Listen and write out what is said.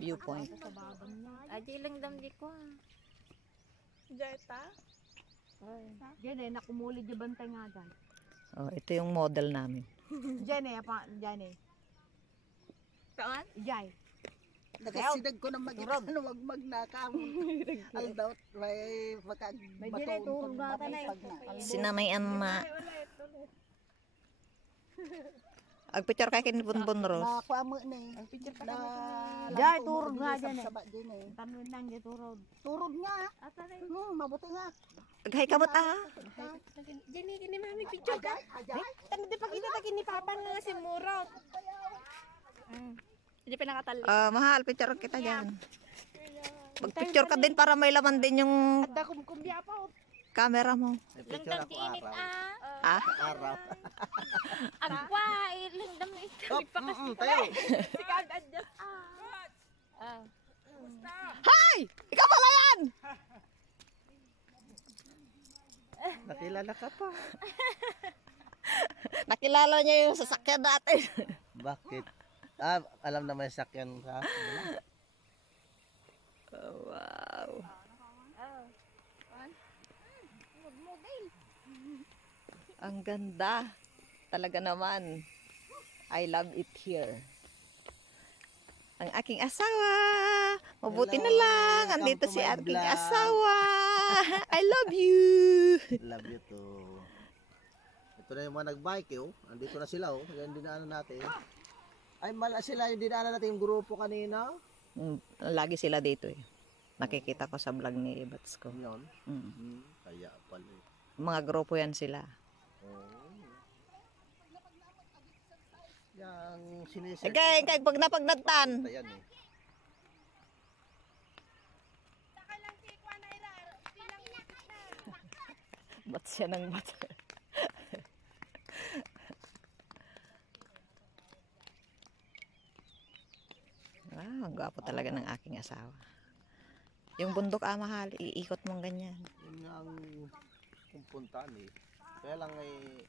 viewpoint. Aji lang damdi ko. Jeta? Diyan eh, nakumuli di bantay nga dyan. Oh, ito yung model namin. Diyan eh, diyan eh. Saan? Diyan. Nagasidag ko na magmagnakaw. Aldaw, may May diyan eh, turog na tanay. Sinamayan na. Agpicture kay kinibunbun Ros. Nakuha mo na eh. Ang picture pa Na, Diyan, turog nga dyan eh. Saba din eh. Tanong lang dyan, turog. Turog nga. Mabuti nga. Aghay kamot ah. Diyan ni mami picture ka. Tanda di pakita takin ni Papa nga si Murot. Hindi pa nakatali. Mahal, picture kita dyan. Magpicture ka din para may laman din yung Ada kumkumbya pa. camera mo. Langdam ti init Ah? Araw. Agwa, langdam na ito. Tayo. Si Kag adjust. Hay! Ikaw pala yan! Nakilala ka pa. Nakilala niya yung sasakyan natin. Bakit? Alam na may sakyan ka. Wow. Ang ganda. Talaga naman. I love it here. Ang aking asawa. Mabuti Hello. na lang. Andito Welcome to si my aking vlog. asawa. I love you. Love you too. Ito na yung mga nagbike oh. Andito na sila oh. Yan dinaanan natin. Ay mala sila yung dinaanan natin yung grupo kanina. Lagi sila dito eh. Nakikita ko sa vlog ni Ibats ko. Yun. Mm. Kaya pala eh. Mga grupo yan sila. Oh. Yang sinisir. Kaya pag napagnagtan. Ayan eh. Ba't siya ng bata? Ang gwapo talaga ng aking asawa. Yung bundok mahal, iikot mong ganyan. Yun nga ang pupuntahan eh. Kaya lang eh,